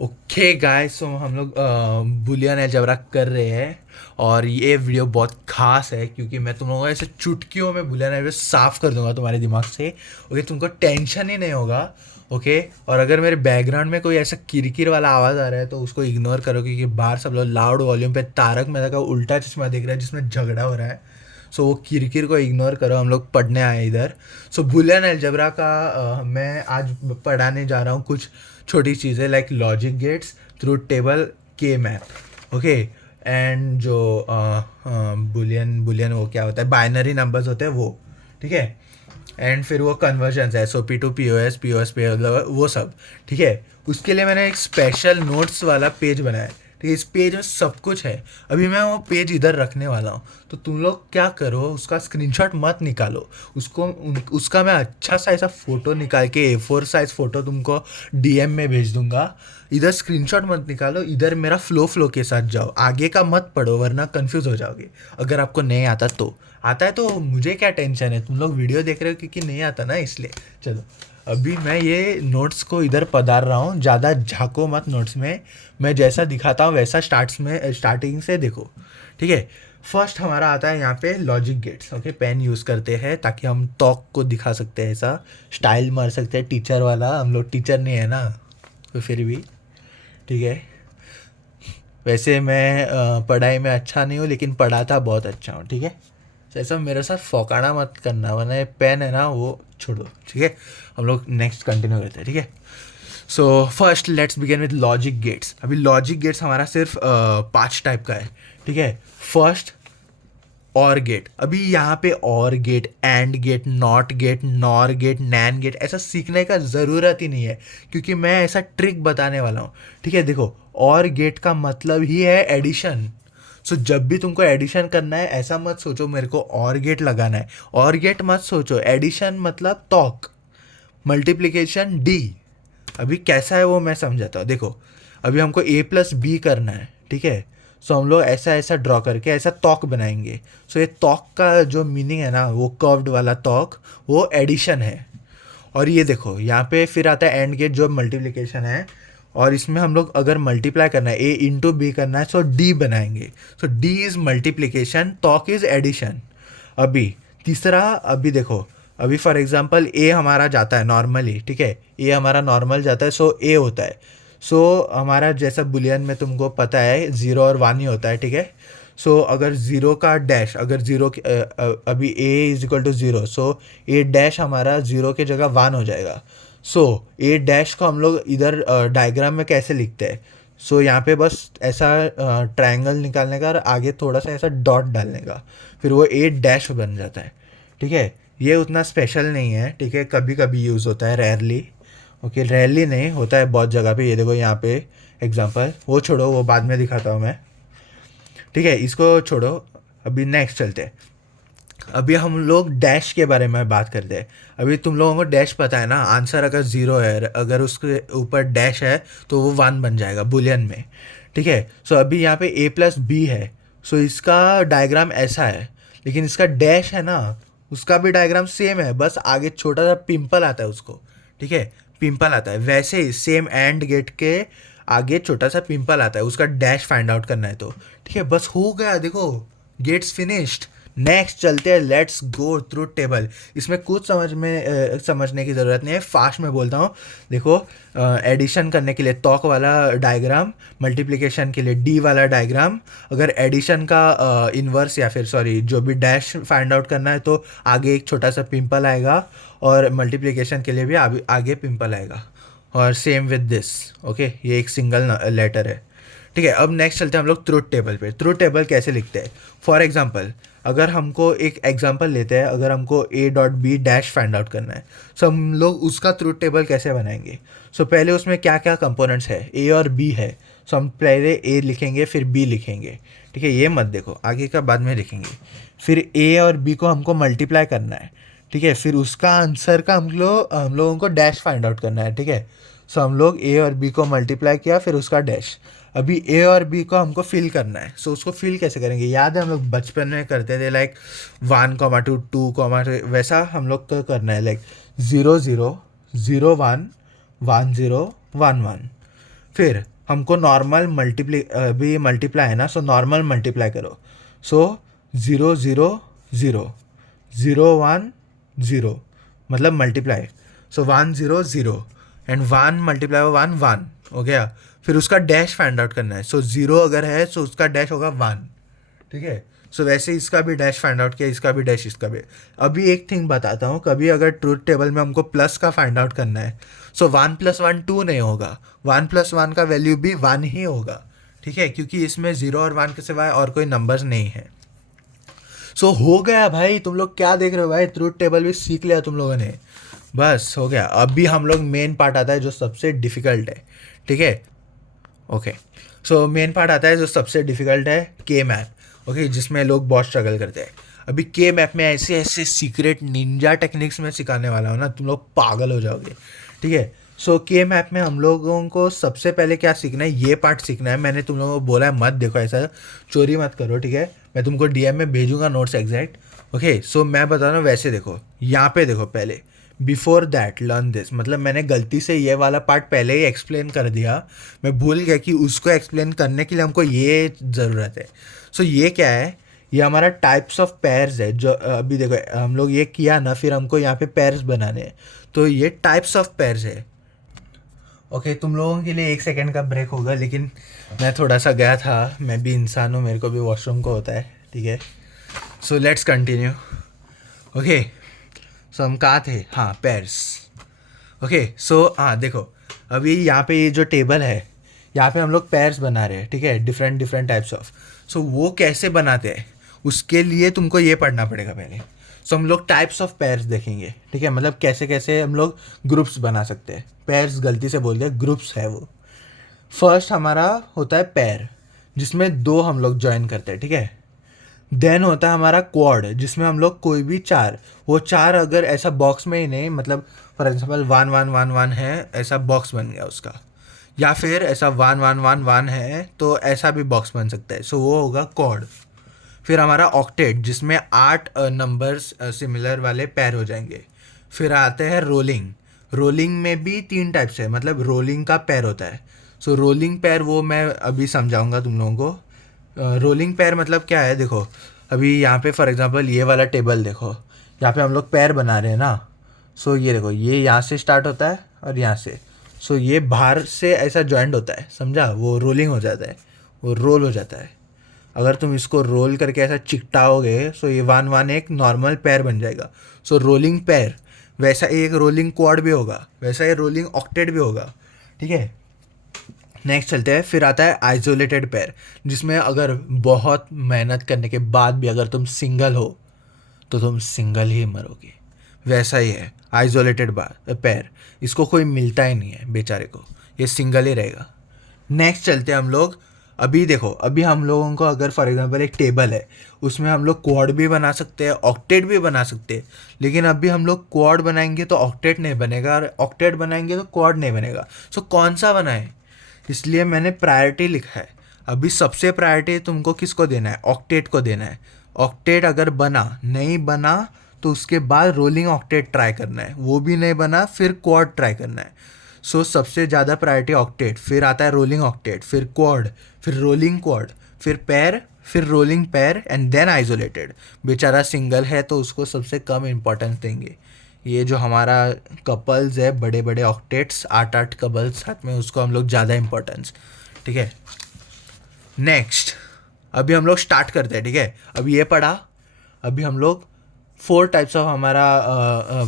Okay guys, तो हम लोग बुलियन अलजेब्रा कर रहे हैं। और ये वीडियो बहुत खास है क्योंकि मैं तुम लोगों को ऐसे चुटकियों में बुलियन अलजेब्रा साफ कर दूंगा तुम्हारे दिमाग से। ओके, तुमको टेंशन ही नहीं होगा। ओके, और अगर मेरे बैकग्राउंड में कोई ऐसा किरकिर वाला आवाज़ आ रहा है तो उसको इग्नोर करो क्योंकि बाहर सब लोग लाउड वॉल्यूम पे तारक मेहता का उल्टा चश्मा देख रहा है जिसमें झगड़ा हो रहा है। सो वो किरकिर को इग्नोर करो, हम लोग पढ़ने आए इधर। सो बुलियन अलजेब्रा का मैं आज पढ़ाने जा रहा हूँ कुछ छोटी चीज़ें like logic gates, truth table, के मैप। ओके, एंड जो बुलियन बुलियन वो क्या होता है, बाइनरी नंबर्स होते हैं वो। ठीक है, एंड फिर वो कन्वर्जन है, सो पी टू पी वो सब। ठीक है, उसके लिए मैंने एक स्पेशल नोट्स वाला पेज बनाया है। ठीक है, इस पेज में सब कुछ है। अभी मैं वो पेज इधर रखने वाला हूँ, तो तुम लोग क्या करो, उसका स्क्रीनशॉट मत निकालो। उसका मैं अच्छा सा ऐसा फ़ोटो निकाल के A4 साइज़ फ़ोटो तुमको DM में भेज दूंगा। इधर स्क्रीनशॉट मत निकालो, इधर मेरा फ्लो के साथ जाओ, आगे का मत पढ़ो वरना कंफ्यूज हो जाओगे। अगर आपको नहीं आता तो, आता है तो मुझे क्या टेंशन है, तुम लोग वीडियो देख रहे हो क्योंकि नहीं आता ना, इसलिए। चलो, अभी मैं ये नोट्स को इधर पधार रहा हूँ, ज़्यादा झाँको मत नोट्स में। मैं जैसा दिखाता हूँ वैसा स्टार्टिंग से देखो। ठीक है, फर्स्ट हमारा आता है यहाँ पे logic gates. Okay, pen use करते हैं ताकि हम टॉक को दिखा सकते हैं, ऐसा स्टाइल मार सकते हैं टीचर वाला। हम लोग टीचर नहीं है ना, तो फिर भी ठीक है। वैसे मैं पढ़ाई में अच्छा नहीं हूँ लेकिन पढ़ाता बहुत अच्छा हूँ। ठीक है, तो ऐसा मेरे साथ फौकाना मत करना वरना ये पेन है ना वो छोड़ो। ठीक है, हम लोग नेक्स्ट कंटिन्यू करते हैं। ठीक है, so first let's begin with logic gates. अभी लॉजिक गेट्स हमारा सिर्फ 5 टाइप का है। ठीक है, फर्स्ट और गेट। अभी यहाँ पे or gate, and gate, not gate, nor gate, nand gate ऐसा सीखने का ज़रूरत ही नहीं है क्योंकि मैं ऐसा ट्रिक बताने वाला हूँ। ठीक है, देखो, और गेट का मतलब ही है एडिशन। सो जब भी तुमको एडिशन करना है ऐसा मत सोचो मेरे को और गेट लगाना है, और गेट मत सोचो। एडिशन मतलब तॉक, मल्टीप्लिकेशन डी। अभी कैसा है वो मैं समझाता हूँ, देखो। अभी हमको A+B करना है। ठीक है, सो हम लोग ऐसा ऐसा ड्रॉ करके ऐसा तॉक बनाएंगे। सो ये तॉक का जो मीनिंग है ना, वो कर्व्ड वाला तॉक, वो एडिशन है। और ये देखो यहाँ पे फिर आता है एंड गेट जो मल्टीप्लिकेशन है। और इसमें हम लोग अगर मल्टीप्लाई करना है, A × B करना है, सो D बनाएंगे। सो D इज़ मल्टीप्लिकेशन, तॉक इज़ एडिशन। अभी तीसरा, अभी देखो, अभी फॉर एग्जांपल ए हमारा जाता है नॉर्मली। ठीक है, ए हमारा नॉर्मल जाता है, सो ए होता है। सो हमारा जैसा बुलियन में तुमको पता है 0 और 1 ही होता है। ठीक है, सो अगर ज़ीरो का डैश, अगर ज़ीरो अभी A = 0, सो ए डैश हमारा ज़ीरो के जगह 1 हो जाएगा। सो ए डैश को हम लोग इधर डायग्राम में कैसे लिखते हैं, सो यहाँ पे बस ऐसा ट्रायंगल निकालने का और आगे थोड़ा सा ऐसा डॉट डालने का, फिर वो ए डैश बन जाता है। ठीक है, ये उतना स्पेशल नहीं है। ठीक है, कभी कभी यूज़ होता है, रेयरली। ओके, रेयरली नहीं होता है बहुत जगह पे। ये देखो यहाँ पे एग्जांपल, वो छोड़ो, वो बाद में दिखाता हूँ मैं। ठीक है, इसको छोड़ो, अभी नेक्स्ट चलते हैं। अभी हम लोग डैश के बारे में बात करते हैं। अभी तुम लोगों को डैश पता है ना, आंसर अगर ज़ीरो है, अगर उसके ऊपर डैश है तो वो 1 बन जाएगा बुलियन में। ठीक है, सो अभी यहाँ पे A+B है, सो इसका डायग्राम ऐसा है। लेकिन इसका डैश है ना, उसका भी डायग्राम सेम है, बस आगे छोटा सा पिंपल आता है उसको। ठीक है, पिंपल आता है, वैसे ही सेम एंड गेट के आगे छोटा सा पिंपल आता है, उसका डैश फाइंड आउट करना है तो। ठीक है, बस हो गया, देखो, गेट्स फिनिश्ड। नेक्स्ट चलते हैं, लेट्स गो थ्रू टेबल। इसमें कुछ समझने की ज़रूरत नहीं है, फास्ट में बोलता हूँ। देखो, एडिशन करने के लिए तॉक वाला डायग्राम, मल्टीप्लिकेशन के लिए डी वाला डायग्राम। अगर एडिशन का इन्वर्स या फिर सॉरी जो भी डैश फाइंड आउट करना है तो आगे एक छोटा सा पिंपल आएगा, और मल्टीप्लिकेशन के लिए भी आगे पिंपल आएगा। और सेम विद दिस। ओके, ये एक सिंगल लेटर है। ठीक है, अब नेक्स्ट चलते हैं हम लोग ट्रूथ टेबल पे। ट्रूथ टेबल कैसे लिखते हैं, फॉर एग्जांपल अगर हमको एक एग्जांपल लेते हैं, अगर हमको A.B डैश फाइंड आउट करना है, सो हम लोग उसका ट्रूथ टेबल कैसे बनाएंगे। सो पहले उसमें क्या क्या कंपोनेंट्स है, A और B है, सो हम पहले A लिखेंगे फिर B लिखेंगे। ठीक है, ये मत देखो, आगे का बाद में लिखेंगे। फिर A और B को हमको मल्टीप्लाई करना है। ठीक है, फिर उसका आंसर का हम लोगों को डैश फाइंड आउट करना है। ठीक है, सो हम लोग A और B को मल्टीप्लाई किया, फिर उसका डैश। अभी A और B को हमको फिल करना है, सो उसको फिल कैसे करेंगे, याद है हम लोग बचपन में करते थे, लाइक 1, 2, 2, वैसा हम लोग को करना है, लाइक 0, 0, 0, 1, 1, 0, 1, 1। फिर हमको नॉर्मल मल्टीप्लाई, अभी मल्टीप्लाई है ना, सो नॉर्मल मल्टीप्लाई करो। सो 0 0 0 0 1 0, मतलब मल्टीप्लाई। सो 1 0 0 एंड 1 मल्टीप्लाई 1 1 हो गया। फिर उसका डैश फाइंड आउट करना है। सो 0 अगर है तो उसका डैश होगा 1, ठीक है। सो वैसे इसका भी डैश फाइंड आउट किया, इसका भी डैश, इसका भी। अभी एक थिंग बताता हूँ, कभी अगर ट्रूथ टेबल में हमको प्लस का फाइंड आउट करना है, सो 1 + 1 2 नहीं होगा, 1 + 1 का वैल्यू भी 1 ही होगा, ठीक है, क्योंकि इसमें 0 और 1 के सिवाय और कोई नंबर्स नहीं है। सो हो गया भाई, तुम लोग क्या देख रहे हो भाई, ट्रूथ टेबल भी सीख लिया तुम लोगों ने, बस हो गया। अभी हम लोग मेन पार्ट आता है जो सबसे डिफ़िकल्ट है, ठीक है। ओके, सो मेन पार्ट आता है जो सबसे डिफ़िकल्ट है, के मैप। ओके, जिसमें लोग बहुत स्ट्रगल करते हैं। अभी के मैप में ऐसे ऐसे सीक्रेट निंजा टेक्निक्स में सिखाने वाला हूँ ना, तुम लोग पागल हो जाओगे, ठीक है। सो के मैप में हम लोगों को सबसे पहले क्या सीखना है, ये पार्ट सीखना है। मैंने तुम लोगों को बोला है मत देखो, ऐसा चोरी मत करो, ठीक है। मैं तुमको डीएम में भेजूंगा नोट्स एग्जैक्ट। ओके, सो मैं बता रहा हूँ वैसे देखो, यहाँ पे देखो पहले, बिफोर दैट लर्न दिस, मतलब मैंने गलती से ये वाला पार्ट पहले ही एक्सप्लेन कर दिया, मैं भूल गया कि उसको एक्सप्लेन करने के लिए हमको ये ज़रूरत है। सो ये क्या है, ये हमारा टाइप्स ऑफ पेयर्स है। जो अभी देखो हम लोग ये किया ना, फिर हमको यहाँ पे पेयर्स बनाने हैं, तो ये टाइप्स ऑफ पेयर्स है। ओके, तुम लोगों के लिए 1 सेकेंड का ब्रेक होगा, लेकिन मैं थोड़ा सा गया था, मैं भी इंसान हूँ, मेरे को भी वॉशरूम को होता है, ठीक है। So let's continue. ओके, सो हम कहाँ थे, हाँ पेयर्स। ओके, सो हाँ देखो, अभी यहाँ पे ये जो टेबल है, यहाँ पे हम लोग पेयर्स बना रहे हैं, ठीक है, डिफरेंट डिफरेंट टाइप्स ऑफ। सो वो कैसे बनाते हैं, उसके लिए तुमको ये पढ़ना पड़ेगा पहले। सो हम लोग टाइप्स ऑफ पेयर्स देखेंगे, ठीक है, मतलब कैसे कैसे हम लोग ग्रुप्स बना सकते हैं। पेयर्स गलती से बोल दिया, ग्रुप्स है वो। फर्स्ट हमारा होता है पेयर, जिसमें 2 हम लोग ज्वाइन करते हैं, ठीक है। देन होता है हमारा क्वाड, जिसमें हम लोग कोई भी 4, वो 4 अगर ऐसा बॉक्स में ही नहीं, मतलब फॉर एग्जाम्पल 1 1 1 1 है, ऐसा बॉक्स बन गया उसका, या फिर ऐसा 1 1 1 1 है तो ऐसा भी बॉक्स बन सकता है, सो वो होगा क्वाड। फिर हमारा ऑक्टेट, जिसमें 8 नंबर्स सिमिलर वाले पैर हो जाएंगे। फिर आते हैं रोलिंग, रोलिंग में भी 3 टाइप्स है, मतलब रोलिंग का पैर होता है। सो रोलिंग पैर वो मैं अभी समझाऊंगा तुम लोगों को। रोलिंग पैर मतलब क्या है, देखो अभी यहाँ पे फॉर एग्जांपल ये वाला टेबल देखो, यहाँ पे हम लोग पैर बना रहे हैं ना। सो ये देखो, ये यहाँ से स्टार्ट होता है और यहाँ से, सो ये बाहर से ऐसा जॉइंट होता है, समझा, वो रोलिंग हो जाता है, वो रोल हो जाता है। अगर तुम इसको रोल करके ऐसा चिकटाओगे, सो ये 1 1 एक नॉर्मल पैर बन जाएगा, सो रोलिंग पैर। वैसा एक रोलिंग क्वाड भी होगा, वैसा ये रोलिंग ऑक्टेट भी होगा, ठीक है। नेक्स्ट चलते हैं, फिर आता है आइसोलेटेड पेयर, जिसमें अगर बहुत मेहनत करने के बाद भी अगर तुम सिंगल हो तो तुम सिंगल ही मरोगे, वैसा ही है आइसोलेटेड पेयर। इसको कोई मिलता ही नहीं है बेचारे को, ये सिंगल ही रहेगा। नेक्स्ट चलते हैं हम लोग, अभी देखो, अभी हम लोगों को अगर फॉर एग्जांपल एक टेबल है, उसमें हम लोग क्वाड भी बना सकते हैं, ऑक्टेट भी बना सकते हैं, लेकिन अभी हम लोग क्वाड बनाएंगे तो ऑक्टेट नहीं बनेगा, और ऑक्टेट बनाएंगे तो क्वाड नहीं बनेगा। सो कौन सा बनाए, इसलिए मैंने प्रायोरिटी लिखा है। अभी सबसे प्रायोरिटी तुमको किसको देना है, ऑक्टेट को देना है। ऑक्टेट अगर बना, नहीं बना तो उसके बाद रोलिंग ऑक्टेट ट्राई करना है, वो भी नहीं बना फिर क्वाड ट्राई करना है। सो सबसे ज़्यादा प्रायोरिटी ऑक्टेट, फिर आता है रोलिंग ऑक्टेट, फिर क्वाड, फिर रोलिंग क्वाड, फिर पैर, फिर रोलिंग पैर, एंड देन आइसोलेटेड। बेचारा सिंगल है तो उसको सबसे कम इम्पोर्टेंस देंगे। ये जो हमारा कपल्स है, बड़े बड़े ऑक्टेट्स, 8 8 कपल्स साथ में, उसको हम लोग ज़्यादा इम्पोर्टेंस, ठीक है। नेक्स्ट, अभी हम लोग स्टार्ट करते हैं, ठीक है। अभी ये पढ़ा, अभी हम लोग 4 टाइप्स ऑफ हमारा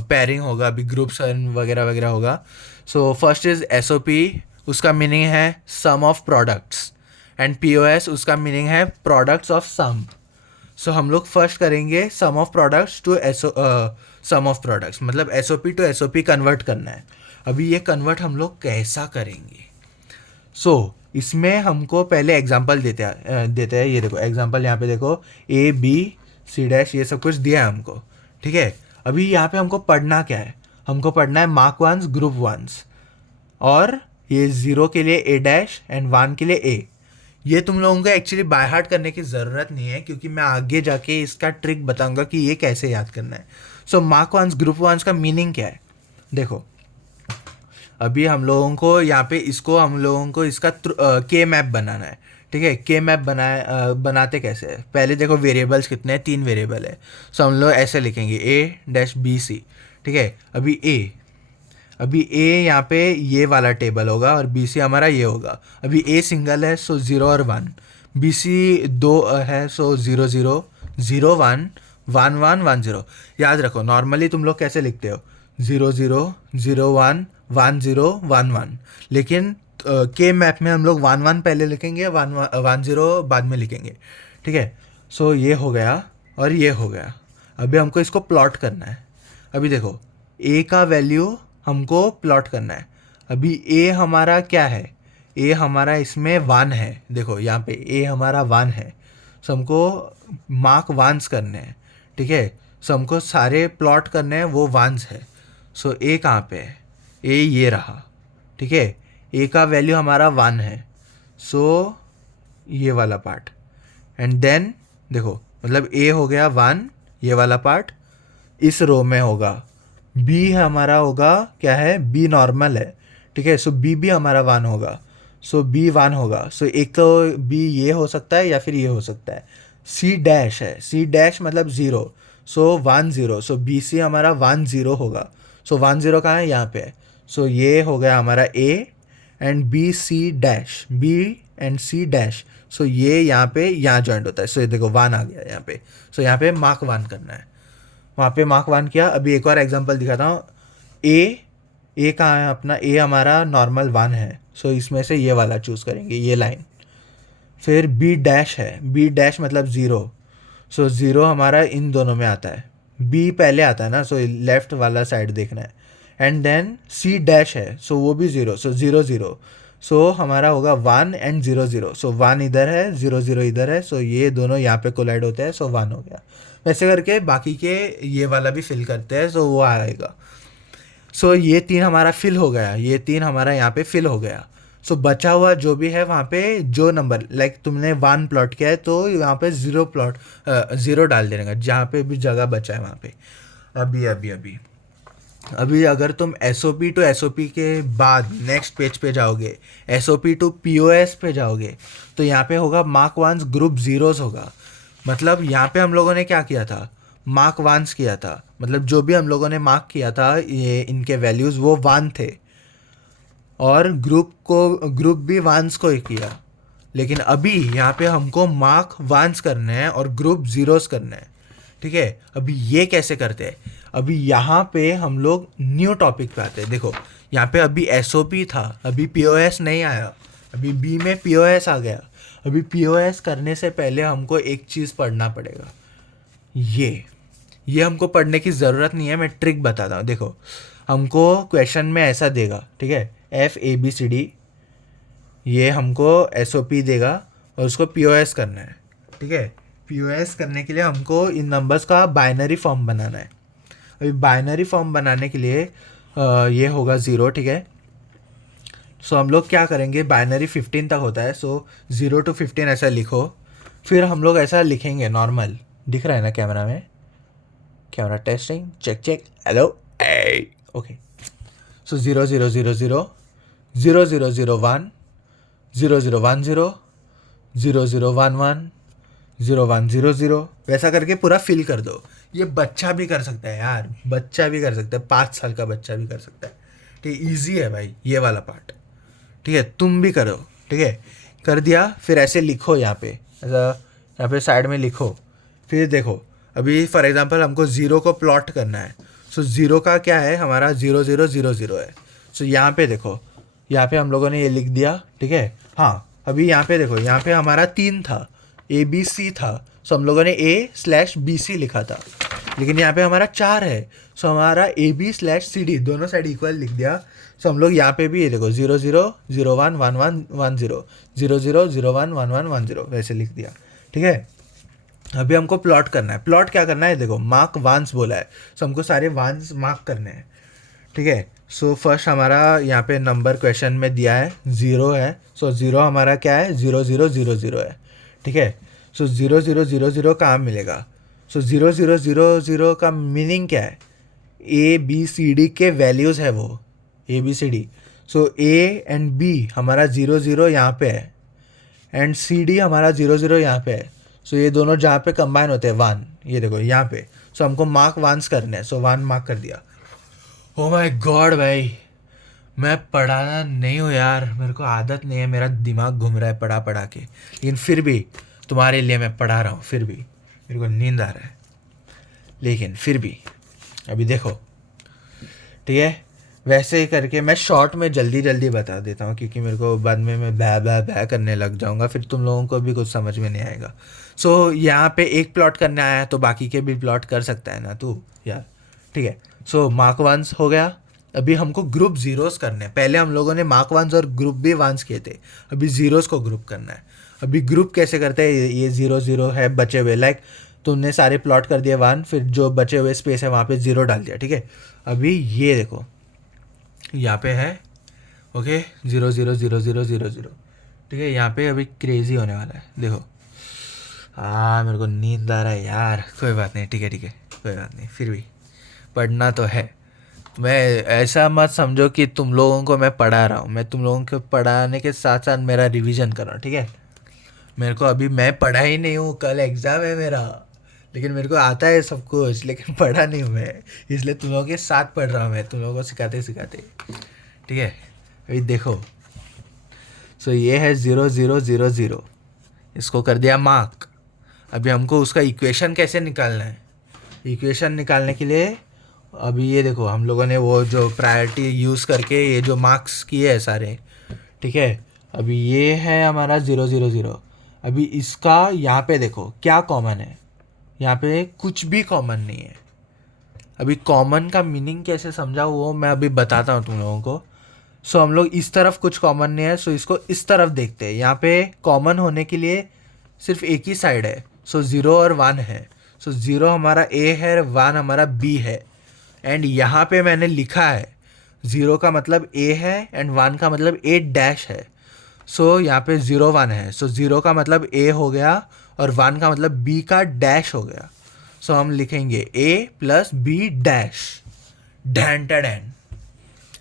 पेयरिंग होगा, अभी ग्रुप्स वगैरह वगैरह होगा। सो फर्स्ट इज़ एसओपी, उसका मीनिंग है sum of products, and POS, उसका मीनिंग है प्रोडक्ट्स ऑफ सम। सो हम लोग फर्स्ट करेंगे sum of products to sum of products, मतलब एसओपी टू एसओपी कन्वर्ट करना है। अभी ये कन्वर्ट हम लोग कैसा करेंगे, सो इसमें हमको पहले एग्जांपल देते हैं। ये देखो एग्जांपल, यहाँ पे देखो ए बी सी डैश, ये सब कुछ दिया है हमको, ठीक है। अभी यहाँ पे हमको पढ़ना क्या है, हमको पढ़ना है मार्क वंस ग्रुप वंस, और ये 0 के लिए ए डैश एंड 1 के लिए ए। ये तुम लोगों को एक्चुअली बाय हार्ट करने की ज़रूरत नहीं है, क्योंकि मैं आगे जाके इसका ट्रिक बताऊंगा कि ये कैसे याद करना है। सो मार्क वंस ग्रुप वंस का मीनिंग क्या है, देखो अभी हम लोगों को यहाँ पे इसको हम लोगों को इसका के मैप बनाना है। ठीक है, के मैप बनाते कैसे है, पहले देखो वेरिएबल्स कितने हैं, 3 वेरिएबल है। सो हम लोग ऐसे लिखेंगे ए डैश बी सी। ठीक है, अभी ए यहाँ पे ये वाला टेबल होगा और बी सी हमारा ये होगा। अभी ए सिंगल है सो 0 और 1, बी सी 2 है सो 0 0 0 1 1 1 1 0। याद रखो नॉर्मली तुम लोग कैसे लिखते हो, 0 0 0 1 1 0 1 1, लेकिन के मैप में हम लोग 1 1 पहले लिखेंगे, 1 1 0 बाद में लिखेंगे। ठीक है, सो ये हो गया और ये हो गया। अभी हमको इसको प्लॉट करना है। अभी देखो ए का वैल्यू हमको प्लॉट करना है। अभी ए हमारा क्या है, ए हमारा इसमें 1 है। देखो यहाँ पे ए हमारा 1 है, सो हमको मार्क वांस करने हैं। ठीक है, सो हमको सारे प्लॉट करने हैं, वो वांस है। सो ए कहाँ पे है, ए ये रहा। ठीक है, ए का वैल्यू हमारा 1 है, सो ये वाला पार्ट। एंड देन देखो मतलब ए हो गया 1, ये वाला पार्ट इस रो में होगा। बी हमारा होगा क्या है, बी नॉर्मल है। ठीक है, सो बी भी हमारा 1 होगा, सो बी 1 होगा। सो एक तो बी ये हो सकता है या फिर ये हो सकता है। सी डैश है, सी डैश मतलब 0, सो 1 0, सो बी सी हमारा 1 0 होगा। सो 1 0 कहाँ है, यहाँ पे है। सो ये हो गया हमारा A and B C dash, B and C dash. So ये यहाँ पे यहाँ जॉइंट होता है। सो ये देखो 1 आ गया यहाँ पे। सो यहाँ पे मार्क 1 करना है, वहाँ पे मार्क 1 किया। अभी एक और एग्जांपल दिखाता हूँ। ए कहाँ है अपना, ए हमारा नॉर्मल 1 है, सो इसमें से ये वाला चूज़ करेंगे, ये लाइन। फिर बी डैश है, बी डैश मतलब 0, सो 0 हमारा इन दोनों में आता है। बी पहले आता है ना, सो लेफ्ट वाला साइड देखना है। एंड देन सी डैश है, सो वो भी 0, सो 0 0, सो हमारा होगा 1 एंड 0 0, सो 1 इधर है, 0 0 इधर है, सो ये दोनों यहाँ पे कोलाइड होते हैं, सो 1 हो गया। वैसे करके बाकी के ये वाला भी फिल करते हैं, सो वो आएगा। सो ये 3 हमारा फिल हो गया, ये 3 हमारा यहाँ पे फिल हो गया। सो बचा हुआ जो भी है वहाँ पे जो नंबर लाइक तुमने 1 प्लॉट किया है, तो यहाँ पे 0 डाल देगा जहाँ पे भी जगह बचा है वहाँ पे। अभी अगर तुम SOP टू SOP के बाद नेक्स्ट पेज पे जाओगे, SOP टू POS पे जाओगे, तो यहाँ पे होगा मार्क वांस ग्रुप जीरोस होगा। मतलब यहाँ पे हम लोगों ने क्या किया था, मार्क वांस किया था। मतलब जो भी हम लोगों ने मार्क किया था ये इनके वैल्यूज़ वो 1 थे, और ग्रुप भी वांस को ही किया। लेकिन अभी यहाँ पे हमको मार्क वांस करने हैं और ग्रुप जीरोस करने हैं। ठीक है, अभी ये कैसे करते हैं, अभी यहाँ पे हम लोग न्यू टॉपिक पे आते हैं। देखो यहाँ पे अभी SOP था, अभी POS नहीं आया, अभी बी में POS आ गया। अभी POS करने से पहले हमको एक चीज़ पढ़ना पड़ेगा। ये हमको पढ़ने की ज़रूरत नहीं है, मैं ट्रिक बताता हूँ। देखो हमको क्वेश्चन में ऐसा देगा, ठीक है, FABCD, ये हमको SOP देगा और उसको POS करना है। ठीक है, POS करने के लिए हमको इन नंबर्स का बाइनरी फॉर्म बनाना है। अभी बाइनरी फॉर्म बनाने के लिए ये होगा 0। ठीक है, सो हम लोग क्या करेंगे, बाइनरी 15 तक होता है, सो 0 to 15 ऐसा लिखो। फिर हम लोग ऐसा लिखेंगे नॉर्मल, दिख रहा है ना कैमरा में, camera testing, check hello okay. So 0 0 0 0 0 0 0 1 0 0 1 0 0 0 1 1 0 1 0 0, वैसा करके पूरा फिल कर दो। ये बच्चा भी कर सकता है यार, बच्चा भी कर सकता है, 5 साल का बच्चा भी कर सकता है। ठीक है, ईजी है भाई ये वाला पार्ट। ठीक है, तुम भी करो। ठीक है, कर दिया, फिर ऐसे लिखो यहाँ पे, ऐसा यहाँ पे साइड में लिखो। फिर देखो अभी फॉर एग्जांपल हमको 0 को प्लॉट करना है। सो 0 का क्या है हमारा 0 0 0 0 है। सो यहाँ पे देखो, यहाँ पे हम लोगों ने ये लिख दिया। ठीक है, हाँ अभी यहाँ पे देखो, यहाँ पे हमारा 3 था, ABC था, सो हम लोगों ने A/BC लिखा था। लेकिन यहाँ पे हमारा 4 है, सो हमारा AB/CD दोनों साइड इक्वल लिख दिया। सो हम लोग यहाँ पे भी ये देखो 0 0 0 1 1 1 1 0 0 0 0 1 1 1 1 0 वैसे लिख दिया। ठीक है, अभी हमको प्लॉट करना है। प्लॉट क्या करना है, देखो मार्क वांस बोला है, सो हमको सारे वांस मार्क करने हैं। ठीक है, सो फर्स्ट हमारा यहाँ पे नंबर क्वेश्चन में दिया है 0 है, सो 0 हमारा क्या है 0 0 0 0 है। ठीक है, सो 0 0 0 0 कहाँ मिलेगा, सो 0 0 0 0 का मीनिंग क्या है, ABCD के वैल्यूज़ है वो ABCD। So A and B हमारा 0 0 यहाँ पे है, एंड सी डी हमारा 0 0 यहाँ पे है। सो ये दोनों जहाँ पे कंबाइन होते हैं 1, ये देखो यहाँ पे। सो हमको मार्क 1s करने हैं, सो 1 मार्क कर दिया। ओ माय गॉड भाई, मैं पढ़ाना नहीं हूँ यार, मेरे को आदत नहीं है, मेरा दिमाग घूम रहा है पढ़ा पढ़ा के, लेकिन फिर भी तुम्हारे लिए मैं पढ़ा रहा हूँ। फिर भी मेरे को नींद आ रहा है, लेकिन फिर भी अभी देखो, ठीक है। वैसे ही करके मैं शॉर्ट में जल्दी जल्दी बता देता हूँ, क्योंकि मेरे को बाद में मैं बै बै बै करने लग जाऊँगा, फिर तुम लोगों को भी कुछ समझ में नहीं आएगा। सो यहाँ पे एक प्लॉट करने आया तो बाकी के भी प्लॉट कर सकता है ना तू यार, ठीक है। सो मार्क 1s हो गया। अभी हमको ग्रुप जीरोस करने हैं। पहले हम लोगों ने मार्क 1s और ग्रुप भी 1s किए थे, अभी जीरोस को ग्रुप करना है। अभी ग्रुप कैसे करते हैं, ये 0 0 है बचे हुए, लाइक तुमने सारे प्लॉट कर दिए 1, फिर जो बचे हुए स्पेस है वहाँ पे 0 डाल दिया, ठीक है। अभी ये देखो यहाँ पे है, ओके, 0 0 0 0 0 0, ठीक है। यहाँ पे अभी क्रेजी होने वाला है, देखो। मेरे को नींद आ रहा है यार, कोई बात नहीं, ठीक है ठीक है, कोई बात नहीं, फिर भी पढ़ना तो है। मैं ऐसा मत समझो कि तुम लोगों को मैं पढ़ा रहा हूँ, मैं तुम लोगों को पढ़ाने के साथ साथ मेरा रिवीजन कर रहा हूँ, ठीक है। मेरे को अभी, मैं पढ़ा ही नहीं हूँ, कल एग्ज़ाम है मेरा, लेकिन मेरे को आता है सब कुछ, लेकिन पढ़ा नहीं हूँ मैं, इसलिए तुम लोगों के साथ पढ़ रहा हूँ मैं, तुम लोगों को सिखाते सिखाते, ठीक है। अभी देखो, सो ये है 0 0 0 0, इसको कर दिया मार्क। अभी हमको उसका इक्वेशन कैसे निकालना है, इक्वेशन निकालने के लिए अभी ये देखो, हम लोगों ने वो जो प्रायोरिटी यूज़ करके ये जो मार्क्स किए हैं सारे, ठीक है। अभी ये है हमारा 0 0 0। अभी इसका यहाँ पे देखो क्या कॉमन है, यहाँ पे कुछ भी कॉमन नहीं है। अभी कॉमन का मीनिंग कैसे समझा वो मैं अभी बताता हूँ तुम लोगों को। सो हम लोग इस तरफ कुछ कॉमन नहीं है, सो इसको इस तरफ देखते हैं। यहाँ पे कॉमन होने के लिए सिर्फ एक ही साइड है, सो 0 और 1 है। सो 0 हमारा ए है, 1 हमारा बी है, एंड यहाँ पे मैंने लिखा है 0 का मतलब ए है एंड 1 का मतलब ए डैश है। सो यहाँ पे 0 1 है, सो 0 का मतलब ए हो गया और 1 का मतलब बी का डैश हो गया। सो हम लिखेंगे ए प्लस बी डैश, डैन टा डैन।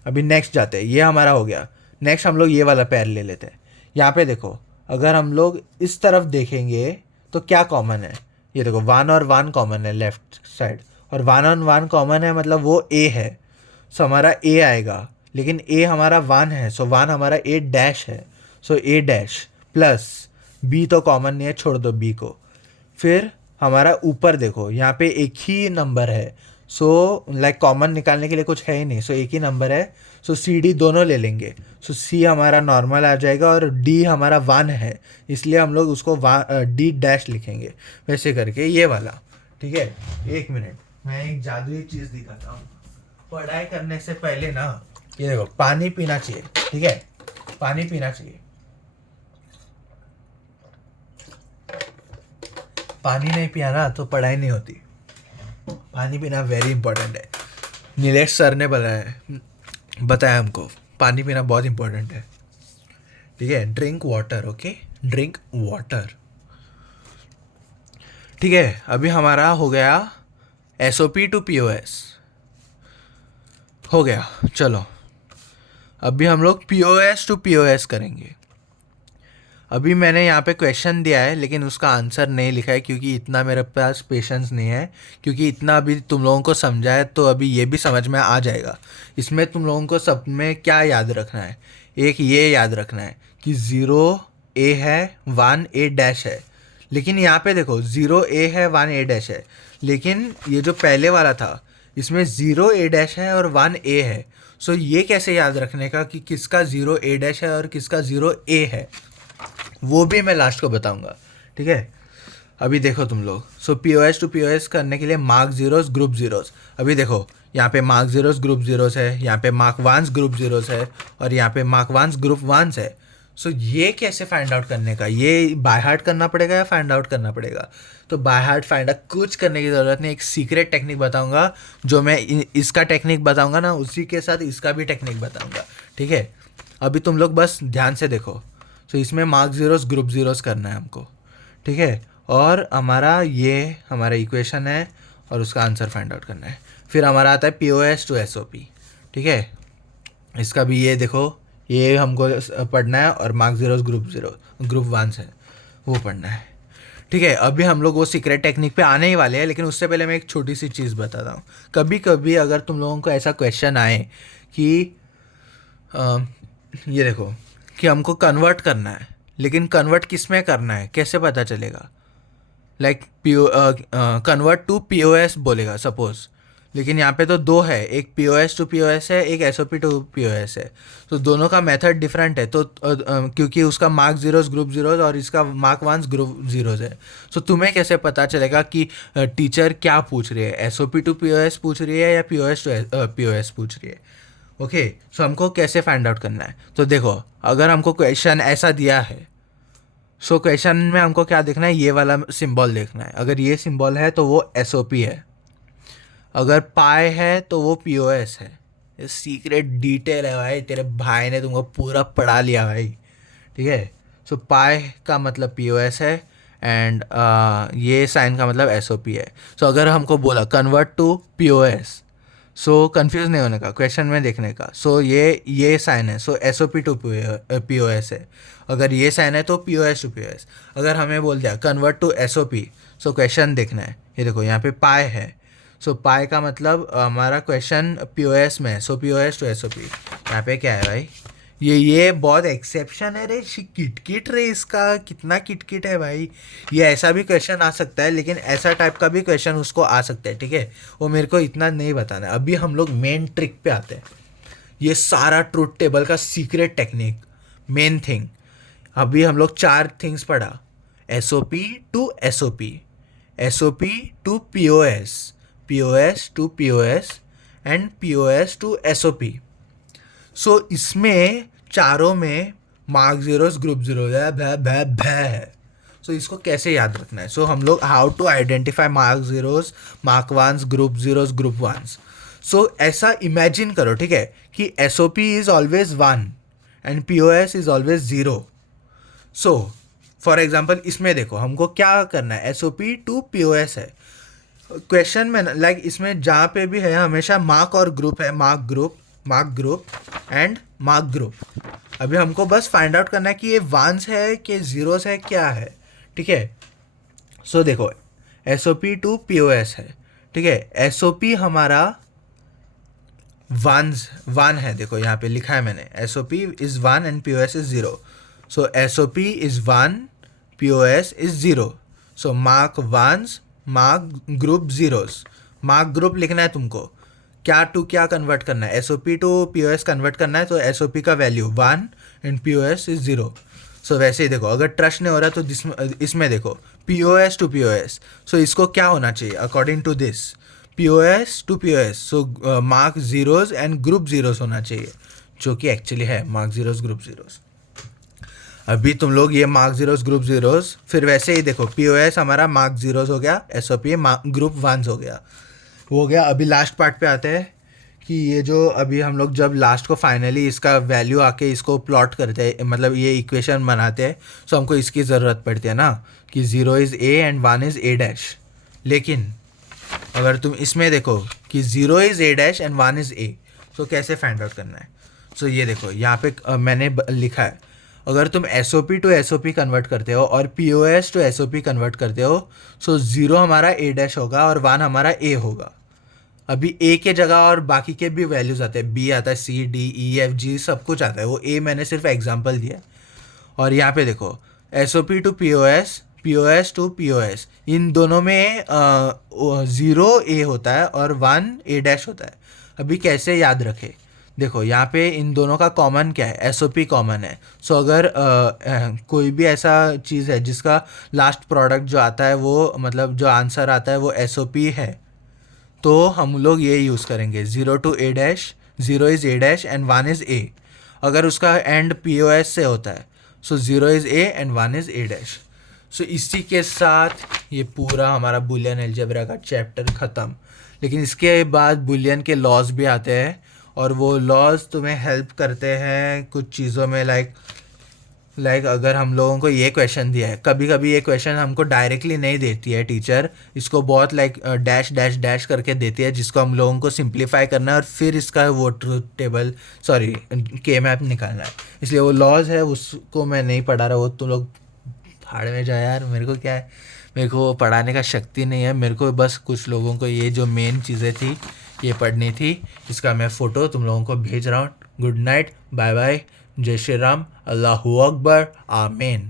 अभी नेक्स्ट जाते हैं, ये हमारा हो गया। नेक्स्ट हम लोग ये वाला पैर ले लेते हैं। यहाँ पे देखो, अगर हम लोग इस तरफ देखेंगे तो क्या कॉमन है, ये देखो 1 और 1 कॉमन है लेफ्ट साइड, और 1 और 1 कॉमन है मतलब वो ए है, सो हमारा ए आएगा। लेकिन ए हमारा 1 है, सो 1 हमारा ए डैश है, सो ए डैश प्लस बी तो कॉमन नहीं है, छोड़ दो बी को। फिर हमारा ऊपर देखो, यहाँ पे एक ही नंबर है, सो लाइक कॉमन निकालने के लिए कुछ है ही नहीं, सो एक ही नंबर है, सो सी डी दोनों ले लेंगे। सो सी हमारा नॉर्मल आ जाएगा और डी हमारा 1 है, इसलिए हम लोग उसको डी डैश लिखेंगे, वैसे करके ये वाला, ठीक है। एक मिनट, मैं एक जादुई चीज़ दिखाता हूँ। पढ़ाई करने से पहले ना, ये देखो, पानी पीना चाहिए, ठीक है, पानी पीना चाहिए। पानी नहीं पिया ना तो पढ़ाई नहीं होती। पानी पीना वेरी इंपॉर्टेंट है, नीलेश सर ने बताया हमको पानी पीना बहुत इंपॉर्टेंट है, ठीक है। Drink water, okay, drink water, ठीक है। अभी हमारा हो गया SOP टू POS हो गया। चलो अभी हम लोग POS टू POS करेंगे। अभी मैंने यहाँ पे क्वेश्चन दिया है, लेकिन उसका आंसर नहीं लिखा है, क्योंकि इतना मेरे पास पेशेंस नहीं है, क्योंकि इतना अभी तुम लोगों को समझा है तो अभी ये भी समझ में आ जाएगा। इसमें तुम लोगों को सब में क्या याद रखना है, एक ये याद रखना है कि 0 ए है, 1 ए डैश है। लेकिन यहाँ पे देखो 0 ए है, 1 ए डैश है, लेकिन ये जो पहले वाला था इसमें 0 ए डैश है और 1 ए है। सो ये कैसे याद रखने का कि किसका 0 ए डैश है और किसका 0 ए है, वो भी मैं लास्ट को बताऊंगा, ठीक है। अभी देखो तुम लोग, सो POS टू POS करने के लिए मार्क जीरोस ग्रुप जीरोस। अभी देखो यहाँ पे मार्क जीरोस ग्रुप जीरोस है, यहाँ पे मार्क 1s ग्रुप जीरोस है, और यहाँ पे मार्क 1s ग्रुप 1s है। सो ये कैसे फाइंड आउट करने का, ये बाय हार्ट करना पड़ेगा या फाइंड आउट करना पड़ेगा। तो बाय हार्ट फाइंड आउट कुछ करने की ज़रूरत नहीं, एक सीक्रेट टेक्निक बताऊंगा, जो मैं इसका टेक्निक बताऊंगा ना, उसी के साथ इसका भी टेक्निक बताऊंगा, ठीक है। अभी तुम लोग बस ध्यान से देखो। सो इसमें मार्क जीरोस ग्रुप जीरोस करना है हमको, ठीक है, और हमारा ये हमारा इक्वेशन है और उसका आंसर फाइंड आउट करना है। फिर हमारा आता है POS टू SOP, ठीक है। इसका भी ये देखो, ये हमको पढ़ना है, और मार्क जीरोस ग्रुप वन है वो पढ़ना है। ठीक है, अभी हम लोग वो सीक्रेट टेक्निक पे आने ही वाले हैं, लेकिन उससे पहले मैं एक छोटी सी चीज़ बताता हूँ। कभी कभी अगर तुम लोगों को ऐसा क्वेश्चन आए कि अ, ये देखो कि हमको कन्वर्ट करना है, लेकिन कन्वर्ट किस में करना है कैसे पता चलेगा? लाइक कन्वर्ट टू पीओएस बोलेगा सपोज, लेकिन यहाँ पे तो दो है, एक पीओएस टू पीओएस है, एक एसओपी टू पीओएस है। तो दोनों का मेथड डिफरेंट है, तो क्योंकि उसका मार्क जीरोस ग्रुप जीरोस और इसका मार्क वंस ग्रुप जीरोस है। तो तुम्हें कैसे पता चलेगा कि टीचर क्या पूछ रही है, एसओपी टू पीओएस पूछ रही है या पीओएस टू पीओएस पूछ रही है? ओके, सो हमको कैसे फाइंड आउट करना है? तो देखो, अगर हमको क्वेश्चन ऐसा दिया है, सो क्वेश्चन में हमको क्या देखना है, ये वाला सिंबल देखना है। अगर ये सिंबल है तो वो एसओपी है, अगर पाई है तो वो पीओएस है। ये सीक्रेट डिटेल है भाई, तेरे भाई ने तुमको पूरा पढ़ा लिया भाई। ठीक है, सो पाई का मतलब पीओएस है, एंड ये साइन का मतलब एसओपी है। सो अगर हमको बोला convert to POS, so confuse नहीं होने का, क्वेश्चन में देखने का। सो ये साइन है, so S O P to P O S है। अगर ये साइन है तो P O S to P O S. अगर हमें बोल दिया convert to S O P, so question देखना है। ये देखो यहाँ पे पाई है, सो पाई का मतलब हमारा क्वेश्चन पी ओ एस में है, so P O S to S O P. यहाँ पे क्या है भाई, ये बहुत एक्सेप्शन है रे, किटकिट रे, इसका कितना किटकिट है भाई। ये ऐसा भी क्वेश्चन आ सकता है, लेकिन ऐसा टाइप का भी क्वेश्चन उसको आ सकता है। ठीक है, वो मेरे को इतना नहीं बताना है। अभी हम लोग मेन ट्रिक पे आते हैं, ये सारा ट्रूथ टेबल का सीक्रेट टेक्निक, मेन थिंग। अभी हम लोग 4 थिंग्स पढ़ा, S O P to S O P, S O P to P O S to P O S, and P O S to S O P. So इसमें चारों में mark zeros group zero है। सो इसको कैसे याद रखना है? So हम लोग how to identify mark zeros, mark ones, group zeros, group ones. So ऐसा इमेजिन करो, ठीक है, कि S O P is always 1 and P O S is always 0। So for example इसमें देखो हमको क्या करना है, S O P to P O S है क्वेश्चन में, लाइक इसमें जहाँ पे भी है हमेशा मार्क और ग्रुप है, mark group and mark group. अभी हमको बस फाइंड आउट करना है कि ये वंस है कि जीरोस है, क्या है। ठीक है, सो देखो S O P to P O S है। ठीक है, एस ओ पी हमारा वन है, देखो यहाँ पे लिखा है मैंने, S O P is 1 and P O S is 0। So S O P is 1, P O S is 0। So mark ones, mark group zeros. Mark group लिखना है तुमको, क्या टू क्या कन्वर्ट करना है, S O P to P O S convert करना है, तो एस ओ पी का value 1 and P O S is 0। So वैसे ही देखो, अगर ट्रस्ट नहीं हो रहा तो इसमें देखो P O S to P O S. So इसको क्या होना चाहिए according to this, P O S to P O S. So mark zeros and group zeros होना चाहिए, जो कि एक्चुअली है मार्क जीरोस ग्रुप जीरोस। अभी तुम लोग ये मार्क जीरोस ग्रुप जीरोस, फिर वैसे ही देखो पी ओ एस हमारा मार्क जीरोस हो गया, S O P group ones हो गया। अभी लास्ट पार्ट पे आते हैं कि ये जो अभी हम लोग जब लास्ट को फाइनली इसका वैल्यू आके इसको प्लॉट करते हैं, मतलब ये इक्वेशन बनाते हैं, तो हमको इसकी ज़रूरत पड़ती है ना कि 0 is A and 1 is A dash. लेकिन अगर तुम इसमें देखो कि 0 is A dash and 1 is ए, तो कैसे फाइंड आउट करना है? सो ये देखो यहाँ पे मैंने लिखा है, अगर तुम S O P to S O P convert करते हो और P O S to S O P convert करते हो, सो 0 हमारा ए डैश होगा और 1 हमारा ए होगा। अभी ए के जगह और बाकी के भी वैल्यूज आते हैं, बी आता है, C D E F G सब कुछ आता है, वो ए मैंने सिर्फ एग्जांपल दिया है। और यहाँ पे देखो S O P to P O S to P O S, इन दोनों में 0 ए होता है और 1 ए डैश होता है। अभी कैसे याद रखे, देखो यहाँ पे इन दोनों का कॉमन क्या है, एस ओ पी कॉमन है। सो अगर कोई भी ऐसा चीज़ है जिसका लास्ट प्रोडक्ट जो आता है वो, मतलब जो आंसर आता है वो एस ओ पी है, तो हम लोग ये यूज़ करेंगे 0 to A dash, 0 is A dash and 1 is A. अगर उसका एंड पी ओ एस से होता है, so 0 is A and 1 is A dash. सो इसी के साथ ये पूरा हमारा बुलियन अलजेब्रा का चैप्टर ख़त्म। लेकिन इसके बाद बुलियन के लॉज भी आते हैं, और वो लॉज तुम्हें हेल्प करते हैं कुछ चीज़ों में, लाइक लाइक अगर हम लोगों को ये क्वेश्चन दिया है, कभी कभी ये क्वेश्चन हमको डायरेक्टली नहीं देती है टीचर, इसको बहुत लाइक डैश डैश डैश करके देती है, जिसको हम लोगों को सिंप्लीफाई करना है और फिर इसका वो ट्रूथ टेबल, सॉरी, के मैप निकालना है। इसलिए वो लॉज है उसको मैं नहीं पढ़ा रहा, वो तुम लोग भाड़ में जाए यार, मेरे को क्या है, मेरे को पढ़ाने का शक्ति नहीं है, मेरे को बस कुछ लोगों को ये जो मेन चीज़ें थी ये पढ़नी थी, इसका मैं फ़ोटो तुम लोगों को भेज रहा हूँ। गुड नाइट, बाय बाय, जय श्री राम, अल्लाहू अकबर, आमीन।